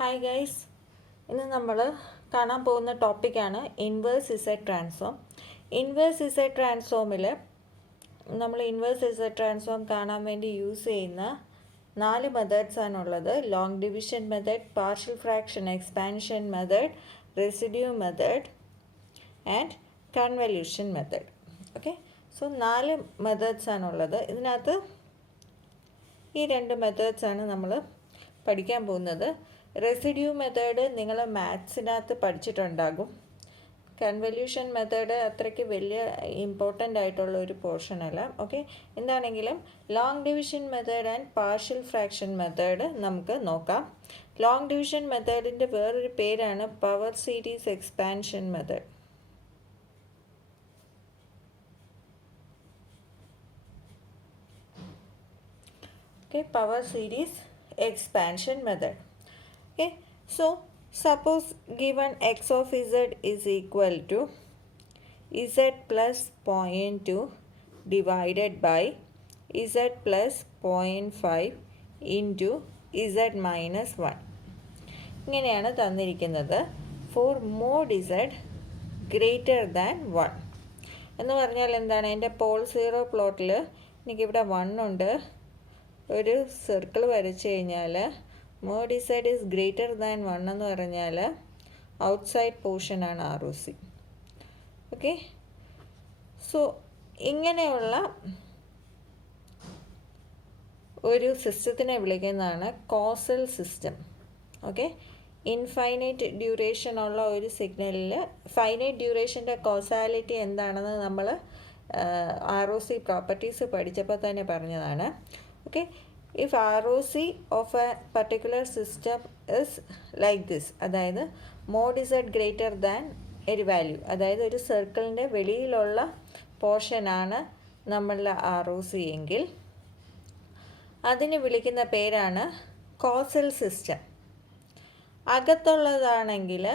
Hi guys, ഇന്ന് നമ്മൾ കാണാൻ പോകുന്ന ടോപ്പിക്കാണ് inverse Z transform. Inverse Z ട്രാൻസ്ഫോമിൽ നമ്മൾ ഇൻവേഴ്സ് ഇസഡ് ട്രാൻസ്ഫോം കാണാൻ വേണ്ടി യൂസ് ചെയ്യുന്ന 4 മെത്തേഡ്സ് ആണുള്ളത്. Long division method, partial fraction expansion method, residue method and convolution method. Okay, so 4 methods ആണുള്ളത്. ഇതിനകത്ത് ഈ 2 മെത്തേഡ്സാണ് നമ്മൾ പഠിക്കാൻ പോകുന്നത്. റെസിഡ്യൂ മെത്തേഡ് നിങ്ങൾ മാത്സിനകത്ത് പഠിച്ചിട്ടുണ്ടാകും. കൺവല്യൂഷൻ മെത്തേഡ് അത്രയ്ക്ക് വലിയ ഇമ്പോർട്ടൻ്റ് ആയിട്ടുള്ള ഒരു പോർഷൻ അല്ല. ഓക്കെ, എന്താണെങ്കിലും long division method and partial fraction method നമുക്ക് നോക്കാം. ലോങ് ഡിവിഷൻ മെത്തേഡിൻ്റെ വേറൊരു പേരാണ് power series expansion method. Okay, power series expansion method. Okay, so suppose given x of z is equal to z plus 0.2 divided by z plus 0.5 into z minus 1. ഇങ്ങനെയാണ് തന്നിരിക്കുന്നത്. For mod z greater than 1 എന്ന് പറഞ്ഞാൽ എന്താണ്? എൻ്റെ Paul zero പ്ലോട്ടിൽ എനിക്കിവിടെ 1 ഉണ്ട്. ഒരു circle വരച്ച് കഴിഞ്ഞാൽ mod Z is greater than 1 എന്ന് പറഞ്ഞാൽ ഔട്ട്സൈഡ് പോർഷനാണ് ROC. ഓക്കെ, സോ ഇങ്ങനെയുള്ള ഒരു സിസ്റ്റത്തിനെ വിളിക്കുന്നതാണ് causal system. Okay, infinite duration ഉള്ള ഒരു സിഗ്നലിൽ ഫൈനൈറ്റ് ഡ്യൂറേഷൻ്റെ കോസാലിറ്റി എന്താണെന്ന് നമ്മൾ ROC പ്രോപ്പർട്ടീസ് പഠിച്ചപ്പോൾ തന്നെ പറഞ്ഞതാണ്. Okay, if ROC of a particular system is like this, അതായത് mod z greater than ഒരു വാല്യൂ, അതായത് ഒരു സർക്കിളിൻ്റെ വെളിയിലുള്ള പോർഷനാണ് നമ്മളുടെ ROC എങ്കിൽ അതിന് വിളിക്കുന്ന പേരാണ് കോസൽ സിസ്റ്റം. അകത്തുള്ളതാണെങ്കിൽ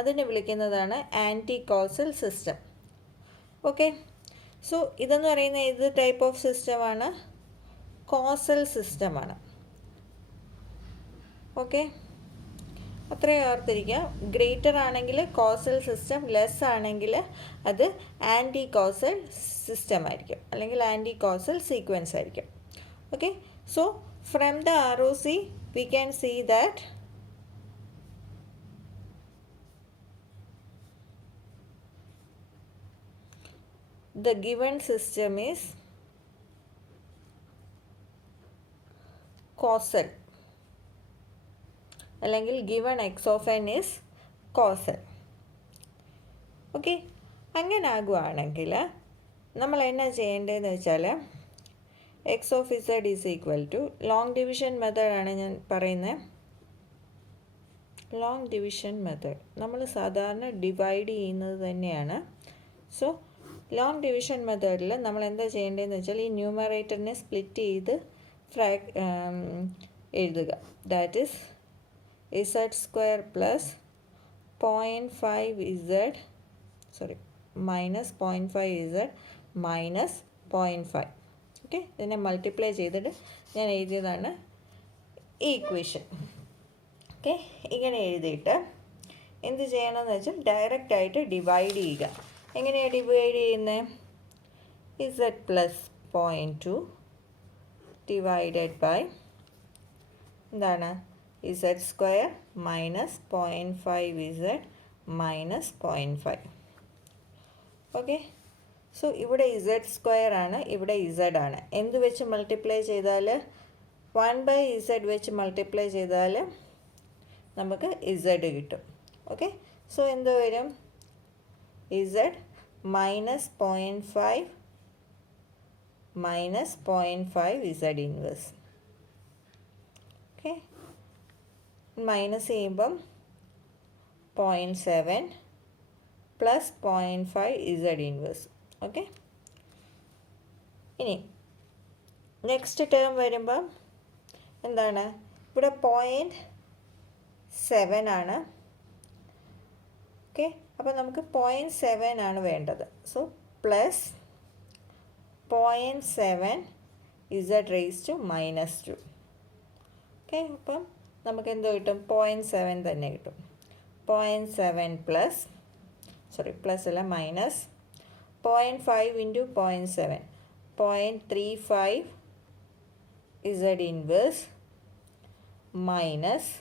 അതിന് വിളിക്കുന്നതാണ് anti causal system. Okay, so ഇതെന്ന് പറയുന്ന ഏത് ടൈപ്പ് ഓഫ് സിസ്റ്റമാണ്? കോസൽ സിസ്റ്റമാണ്. ഓക്കെ, അത്രയും ഓർത്തിരിക്കുക. ഗ്രേറ്റർ ആണെങ്കിൽ കോസൽ സിസ്റ്റം, ലെസ് ആണെങ്കിൽ അത് ആൻറ്റി കോസൽ സിസ്റ്റം ആയിരിക്കും, അല്ലെങ്കിൽ ആൻറ്റി കോസൽ സീക്വൻസ് ആയിരിക്കും. Okay, so from the ROC we can see that the given system is causal, അല്ലെങ്കിൽ given X of N is causal. Okay, അങ്ങനെ ആകുവാണെങ്കിൽ നമ്മൾ എന്നാ ചെയ്യേണ്ടതെന്ന് വെച്ചാൽ X of Z is equal to long division മെത്തേഡാണ് ഞാൻ പറയുന്നത്. ലോങ് ഡിവിഷൻ മെത്തേഡ് നമ്മൾ സാധാരണ ഡിവൈഡ് ചെയ്യുന്നത് തന്നെയാണ്. സോ ലോങ് ഡിവിഷൻ മെത്തേഡിൽ നമ്മൾ എന്താ ചെയ്യേണ്ടതെന്ന് വെച്ചാൽ ഈ ന്യൂമറേറ്ററിനെ സ്പ്ലിറ്റ് ചെയ്ത് എഴുതുക. That is Z square plus 0.5 minus 0.5 minus 0.5. Okay, ഇതിനെ മൾട്ടിപ്ലൈ ചെയ്തിട്ട് ഞാൻ എഴുതിയതാണ് ഈ ഇക്വേഷൻ. ഓക്കെ, ഇങ്ങനെ എഴുതിയിട്ട് എന്ത് ചെയ്യണമെന്ന് വെച്ചാൽ ഡയറക്റ്റായിട്ട് ഡിവൈഡ് ചെയ്യുക. എങ്ങനെയാണ് ഡിവൈഡ് ചെയ്യുന്നത്? ഇസഡ് പ്ലസ് 0.2 ഡിവൈഡഡ് ബൈ എന്താണ്? Z square minus 0.5 minus 0.5. Okay, so ഇവിടെ ഇസഡ് സ്ക്വയർ ആണ്, ഇവിടെ ഇസഡ് ആണ്. എന്ത് വെച്ച് മൾട്ടിപ്ലൈ ചെയ്താൽ? 1/z വെച്ച് മൾട്ടിപ്ലൈ ചെയ്താൽ നമുക്ക് ഇസഡ് കിട്ടും. ഓക്കെ, സോ എന്ത് വരും? Z minus 0.5 minus 0.5 Z inverse. Okay, minus ചെയ്യുമ്പം 0.7 പ്ലസ് 0.5 ഇസഡ് ഇൻവേഴ്സ്. ഓക്കെ, ഇനി നെക്സ്റ്റ് ടേം വരുമ്പം എന്താണ്? ഇവിടെ 0.7 ആണ്. ഓക്കെ, അപ്പോൾ നമുക്ക് 0.7 ആണ് വേണ്ടത്. So plus 0.7 z raised to minus 2. Okay, അപ്പം നമുക്ക് എന്ത് കിട്ടും? 0.7 തന്നെ കിട്ടും. 0.7 പ്ലസ് പ്ലസ് അല്ല minus 0.5 into 0.7 0.35 Z inverse minus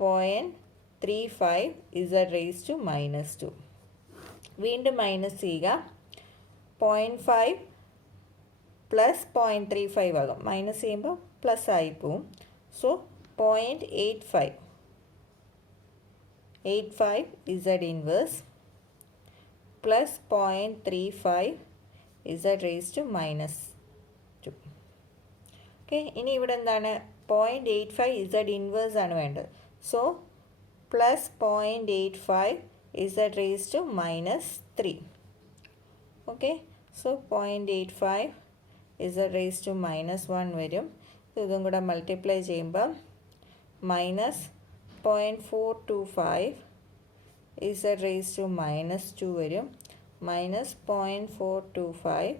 0.35 Z raise to minus 2. വീണ്ടും മൈനസ് ചെയ്യുക. 0.5 പ്ലസ് 0.35 ആകും. മൈനസ് ചെയ്യുമ്പോൾ പ്ലസ് ആയി പോവും. So 0.85 Z inverse plus 0.35 Z raise to minus 2. Okay, ഇനി ഇവിടെ എന്താണ്? 0.85 Z ഇൻവേഴ്സ് ആണ് വേണ്ടത്. So plus 0.85 Z raise to minus 3. Okay, so 0.85 Z raise to minus 1 വരും. ഇതും കൂടെ മൾട്ടിപ്ലൈ ചെയ്യുമ്പോൾ minus 0.425 Z raise to minus 2 വരും. Minus 0.425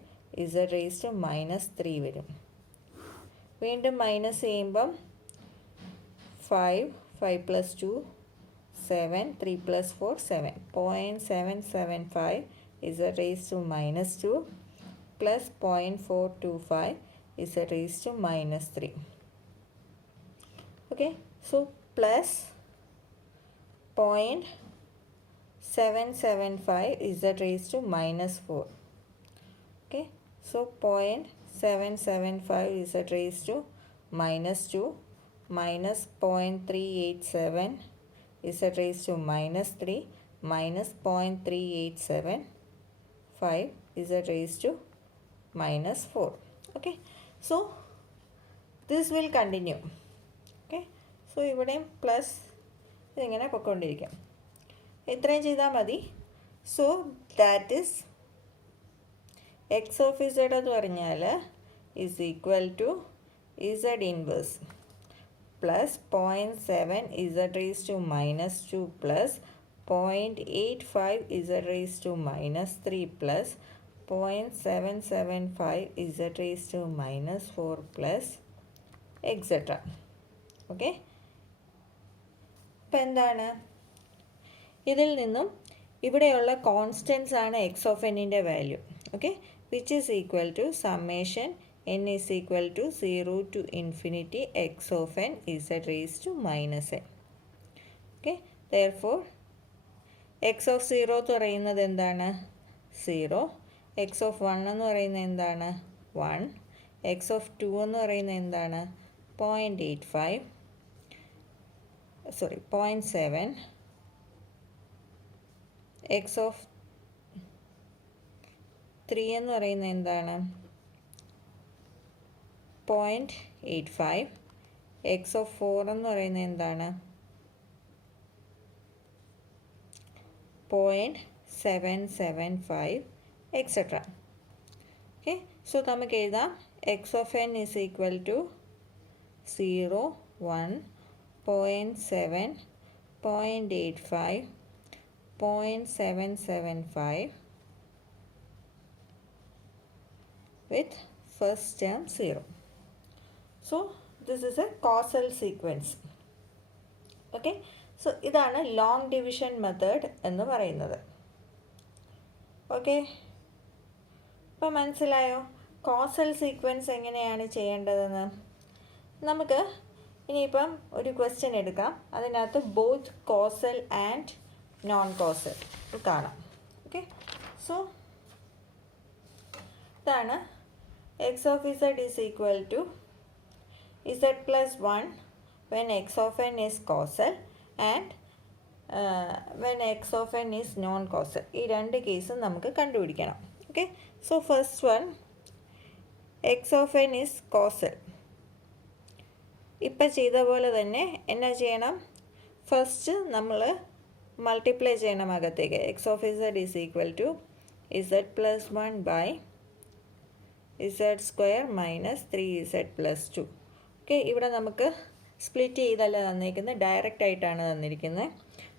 Z raise to minus 3 വരും. വീണ്ടും മൈനസ് ചെയ്യുമ്പം 5 plus 2 7 3 plus 4 7 0.775 Z raise to minus 2 plus 0.425 Z raise to minus 3. Okay, so plus 0.775 Z raise to minus 4. Okay, so 0.775 Z raise to minus 2 minus 0.387 Z raise to minus 3 minus 0.3875 Z raise to minus 4. Okay, so this will continue. Okay, so ഇവിടെയും plus ഇതിങ്ങനെ പൊയ്ക്കൊണ്ടിരിക്കും. ഇത്രയും ചെയ്താൽ മതി. So that is X of Z എന്ന് പറഞ്ഞാൽ is equal to Z inverse plus 0.7 Z raise to minus 2 plus 0.85 Z raise to minus 3 plus 0.775 Z raised to minus 4 plus etc. Okay, ഇപ്പം എന്താണ്? ഇതിൽ നിന്നും ഇവിടെയുള്ള കോൺസ്റ്റൻസ് ആണ് എക്സ് ഓഫ് എന്നിൻ്റെ value. Okay, which is equal to summation n is equal to 0 to infinity X of n Z raised to minus n. Okay, therefore X of 0 എന്ന് പറയുന്നത് എന്താണ്? 0. എക്സ് ഓഫ് 1 എന്ന് പറയുന്നത് എന്താണ്? 1. എക്സ് ഓഫ് 2 എന്ന് പറയുന്നത് എന്താണ്? 0.7. എക്സ് ഓഫ് 3 എന്ന് പറയുന്നത് എന്താണ്? 0.85. എക്സ് ഓഫ് 4 എന്ന് പറയുന്നത് എന്താണ്? 0.775 etc. Okay, so നമുക്ക് എഴുതാം x of n is equal to 0 1 0.7 0.85 0.775 with first term 0. So this is a causal sequence. Okay, so ഇതാണ് ലോങ് ഡിവിഷൻ മെത്തേഡ് എന്ന് പറയുന്നത്. ഓക്കെ, ഇപ്പോൾ മനസ്സിലായോ കോസൽ സീക്വൻസ് എങ്ങനെയാണ് ചെയ്യേണ്ടതെന്ന്? നമുക്ക് ഇനിയിപ്പം ഒരു ക്വസ്റ്റ്യൻ എടുക്കാം. അതിനകത്ത് both causal and non causal കാണാം. ഓക്കെ, സോ ഇതാണ് x of Z is equal to z plus 1 when x of N is causal and when x of N is non causal. ഈ രണ്ട് കേസും നമുക്ക് കണ്ടുപിടിക്കണം. Okay, so first one x of N is causal. ഇപ്പം ചെയ്ത പോലെ തന്നെ എന്നാ ചെയ്യണം? ഫസ്റ്റ് നമ്മൾ മൾട്ടിപ്ലൈ ചെയ്യണം അകത്തേക്ക്. X of Z is equal to z plus 1 by z square minus 3Z plus 2. Okay, ഇവിടെ നമുക്ക് സ്പ്ലിറ്റ് ചെയ്തല്ല തന്നിരിക്കുന്നത്, ഡയറക്റ്റ് ആയിട്ടാണ് തന്നിരിക്കുന്നത്.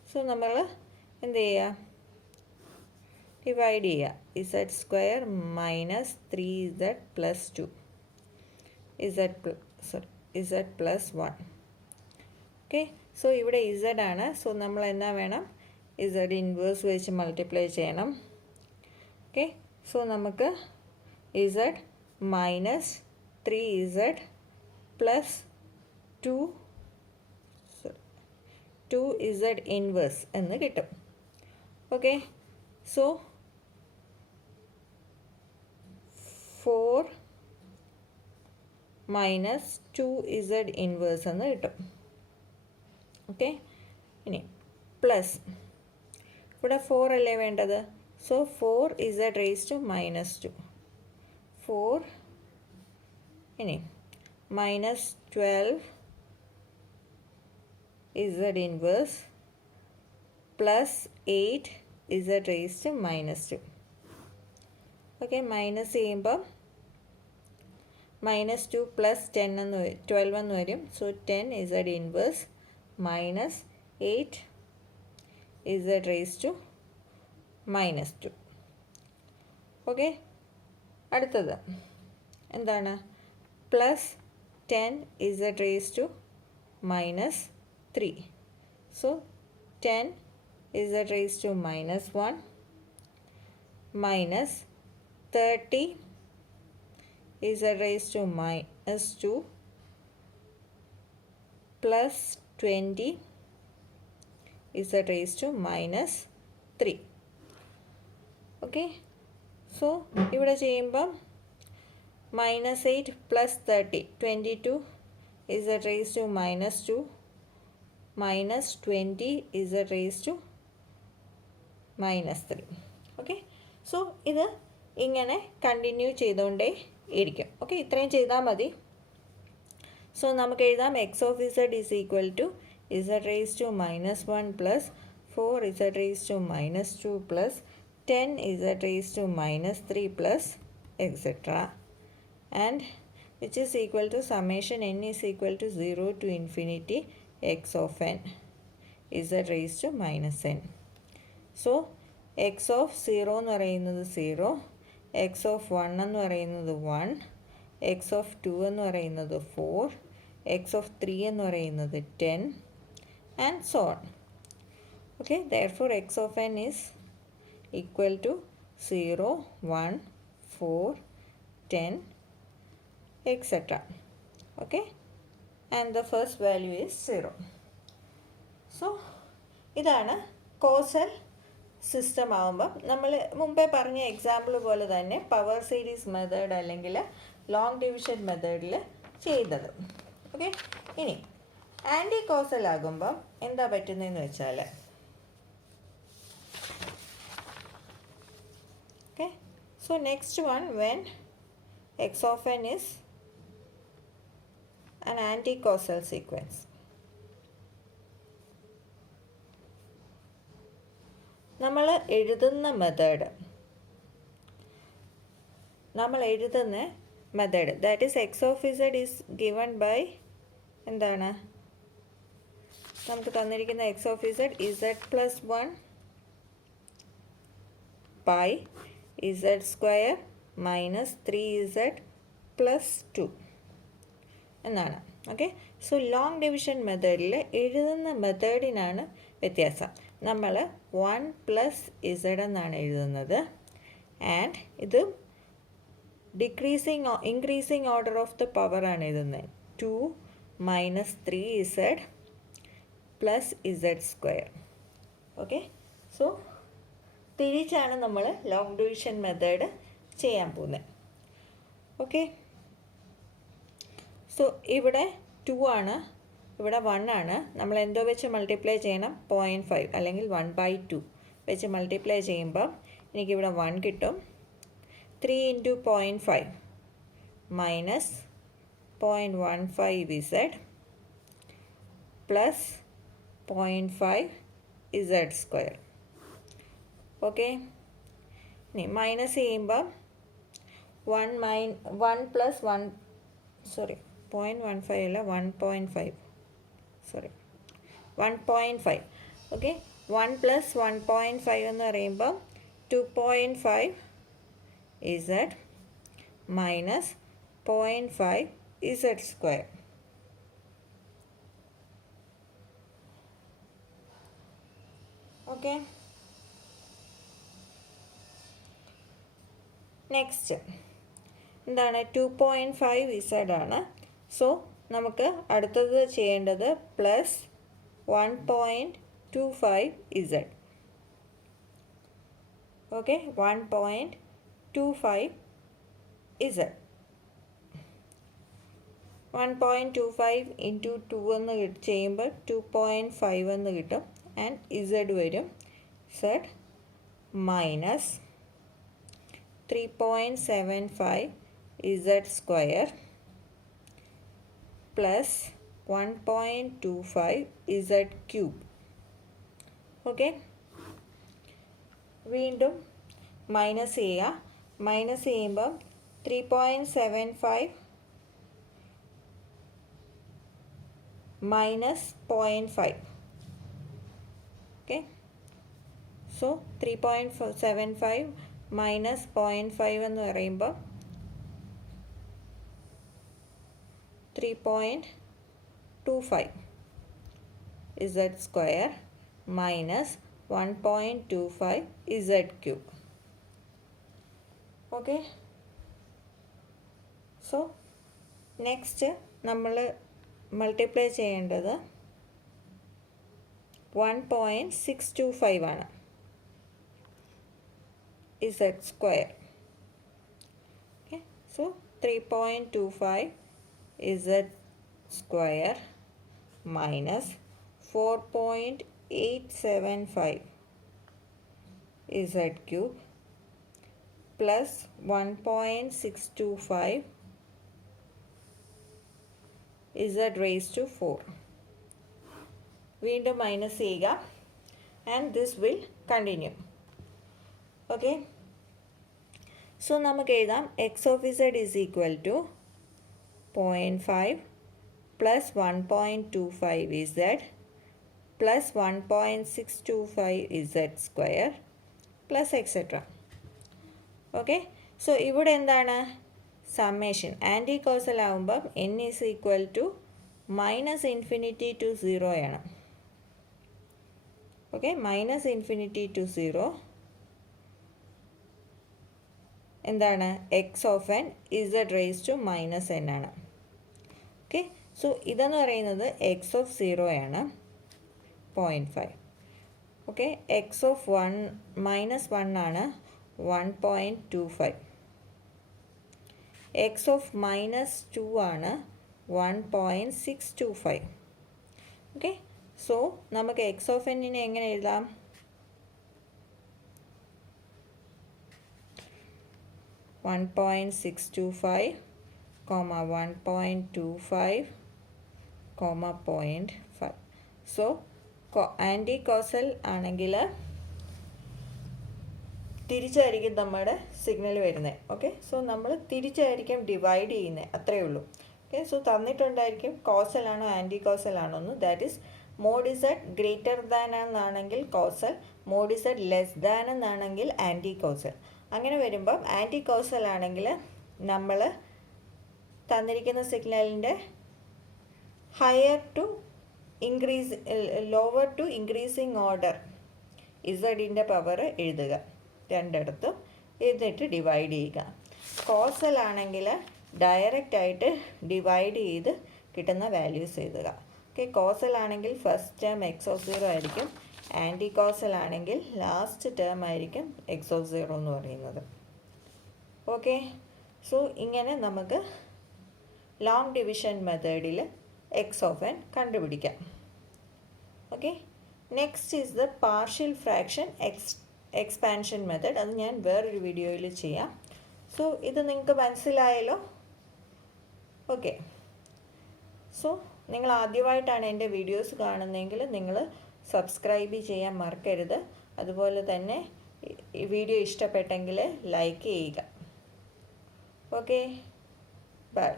സോ നമ്മൾ എന്ത് ചെയ്യുക? ഡിവൈഡ് ചെയ്യുക. Z square minus 3Z plus 2 Z plus 1. Okay, so ഇവിടെ ഇസഡ് ആണ്. സോ നമ്മൾ എന്നാ വേണം, ഇസഡ് ഇൻവേഴ്സ് വെച്ച് മൾട്ടിപ്ലൈ ചെയ്യണം. ഓക്കെ, സോ നമുക്ക് Z minus 3z plus 2z inverse എന്ന് കിട്ടും. Okay, so 4 minus 2z inverse എന്ന് കിട്ടും. ഓക്കെ, ഇനി പ്ലസ് ഇവിടെ 4 അല്ലേ വേണ്ടത്. So 4z raise to minus 2, 4 ഇനി minus 12z inverse plus 8z raise to minus 2. Okay, minus ചെയ്യുമ്പം മൈനസ് 2 പ്ലസ് 12 എന്ന് വരും. So 10z inverse minus 8z raise to minus 2. Okay, അടുത്തത് എന്താണ്, plus 10z raise to minus 3. So 10z raise to minus 1 minus 30z raise to minus 2 plus 20z raise to minus 3. Okay, so ഇവിടെ ചെയ്യുമ്പം minus 8 plus 30 22z raise to minus 2 minus 20z raise to minus 3. Okay, so ഇത് ഇങ്ങനെ continue ചെയ്തുകൊണ്ടേ ഇരിക്കും. Okay, ഇത്രയും ചെയ്താൽ മതി. So നമുക്ക് എഴുതാം x of Z is equal to z raise to minus 1 plus 4z raise to minus 2 plus 10z raise to minus 3 plus etcetera, and which is equal to summation n is equal to 0 to infinity x of n z raised to minus n. So x of 0 എന്ന് പറയുന്നത് 0, x of 1 എന്ന് പറയുന്നത് 1, x of 2 എന്ന് പറയുന്നത് 4, x of 3 എന്ന് പറയുന്നത് 10 and so on. Okay, therefore x of n is equal to 0, 1, 4, 10 etc. Okay, and the first value is 0. So ഇതാണ് causal system ആകുമ്പം നമ്മൾ മുമ്പേ പറഞ്ഞ എക്സാമ്പിൾ പോലെ തന്നെ പവർ സീരീസ് മെത്തേഡ് അല്ലെങ്കിൽ ലോങ് ഡിവിഷൻ മെത്തേഡിൽ ചെയ്തത്. ഓക്കെ, ഇനി ആൻറ്റി കോസൽ ആകുമ്പം എന്താ പറ്റുന്നതെന്ന് വെച്ചാൽ, okay, so next one when x of n is an anti-causal sequence. നമ്മൾ എഴുതുന്ന method that is X of Z is given by എന്താണ്, നമുക്ക് തന്നിരിക്കുന്ന x of z z plus 1 by z square minus 3z plus 2 എന്നാണ്. Okay, so long division മെത്തേഡിൽ എഴുതുന്ന മെത്തേഡിനാണ് വ്യത്യാസം. നമ്മൾ 1 പ്ലസ് ഇസഡ് എന്നാണ് എഴുതുന്നത്, ആൻഡ് ഇത് increasing order of the power ആണ് എഴുതുന്നത്. 2 minus 3z plus Z square. Okay, so തിരിച്ചാണ് നമ്മൾ ലോങ് ഡിവിഷൻ മെത്തേഡ് ചെയ്യാൻ പോകുന്നത്. ഓക്കെ, സോ ഇവിടെ 2 ആണ്, ഇവിടെ 1 ആണ്. നമ്മൾ എന്തോ വെച്ച് മൾട്ടിപ്ലൈ ചെയ്യണം, 0.5 അല്ലെങ്കിൽ 1/2 വെച്ച് മൾട്ടിപ്ലൈ ചെയ്യുമ്പം എനിക്കിവിടെ 1 കിട്ടും. 3 × 0.5 minus 0.15z plus 0.5 z square. Okay, ഇനി മൈനസ് ചെയ്യുമ്പം 1 പ്ലസ് 1 സോറി 0.15 അല്ല 1.5 സോറി 1.5. ഓക്കെ, 1 പ്ലസ് 1.5 എന്ന് പറയുമ്പം 2.5 z minus 0.5 z square. Okay. Next എന്താണ് 2.5z ആണ്. സോ നമുക്ക് അടുത്തത് ചെയ്യേണ്ടത് plus 1.25z. Okay, 1.25z. 1.25 into 2 എന്ന് ചെയ്യുമ്പോൾ 2.5 എന്ന് കിട്ടും. ആൻഡ് z വരും z minus 3.75 z square plus 1.25 z cube. Okay, വീണ്ടും മൈനസ് ചെയ്യുക. മൈനസ് ചെയ്യുമ്പം 3.75 മൈനസ് 0.5. ഓക്കെ, സോ 3.75 മൈനസ് 0.5 എന്ന് പറയുമ്പോൾ 3.25 z square minus 1.25 z cube. Okay, so next നമ്മൾ മൾട്ടിപ്ലൈ ചെയ്യേണ്ടത് 1.625 ആണ് z square. Okay, so 3.25 z square minus 4.875 z cube plus 1.625 z raised to 4. വീണ്ടും minus ചെയ്യുക. And this will continue. Okay, so നമുക്ക് എഴുതാം x of Z is equal to 0.5 plus 1.25 z plus 1.625 z square plus etcetera. Okay, so ഇവിടെ എന്താണ് summation. Anti causal ആകുമ്പം n is equal to minus infinity to 0 ആണ്. Okay, minus infinity to 0 എന്താണ് x of n z raise to minus n ആണ്. Okay, so ഇതെന്ന് പറയുന്നത് X of 0 ആണ് 0.5. Okay, X of 1 minus 1 ആണ് 1.25. എക്സ് ഓഫ് മൈനസ് 2 ആണ് 1.625. Okay, so നമുക്ക് X of എന്നിനെ എങ്ങനെ എഴുതാം? 1.625, 1.25, 0.5. സോ ആൻറ്റി കോസൽ ആണെങ്കിൽ തിരിച്ചായിരിക്കും നമ്മുടെ സിഗ്നൽ വരുന്നത്. ഓക്കെ, സോ നമ്മൾ തിരിച്ചായിരിക്കും ഡിവൈഡ് ചെയ്യുന്നത്, അത്രയേ ഉള്ളൂ. ഓക്കെ, സോ തന്നിട്ടുണ്ടായിരിക്കും കോസൽ ആണോ ആൻറ്റി കോസൽ ആണോ എന്ന്. That is mod Z greater than എന്നാണെങ്കിൽ causal, mod Z less than എന്നാണെങ്കിൽ ആൻറ്റി കോസൽ. അങ്ങനെ വരുമ്പം ആൻറ്റി കോസൽ ആണെങ്കിൽ നമ്മൾ തന്നിരിക്കുന്ന സിഗ്നലിൻ്റെ higher to increase lower to increasing order ഇസഡിൻ്റെ പവർ എഴുതുക രണ്ടിടത്തും, എന്നിട്ട് ഡിവൈഡ് ചെയ്യുക. കോസൽ ആണെങ്കിൽ ഡയറക്റ്റ് ആയിട്ട് ഡിവൈഡ് ചെയ്ത് കിട്ടുന്ന വാല്യൂസ് എഴുതുക. ഓക്കെ, കോസൽ ആണെങ്കിൽ ഫസ്റ്റ് ടേം എക്സ് ഓഫ് 0 ആയിരിക്കും, ആൻറ്റി കോസൽ ആണെങ്കിൽ ലാസ്റ്റ് ടേം ആയിരിക്കും എക്സ് ഓഫ് 0 എന്ന് പറയുന്നത്. ഓക്കെ, സോ ഇങ്ങനെ നമുക്ക് ലോങ് ഡിവിഷൻ മെത്തേഡിൽ എക്സ് ഓഫ് എൻ കണ്ടുപിടിക്കാം. Okay, next is the partial fraction expansion method. അത് ഞാൻ വേറൊരു വീഡിയോയിൽ ചെയ്യാം. സോ ഇത് നിങ്ങൾക്ക് മനസ്സിലായല്ലോ? ഓക്കെ, സോ നിങ്ങൾ ആദ്യമായിട്ടാണ് എൻ്റെ വീഡിയോസ് കാണുന്നതെങ്കിൽ നിങ്ങൾ സബ്സ്ക്രൈബ് ചെയ്യാൻ മറക്കരുത്. അതുപോലെ തന്നെ ഈ വീഡിയോ ഇഷ്ടപ്പെട്ടെങ്കിൽ ലൈക്ക് ചെയ്യുക. Okay, by.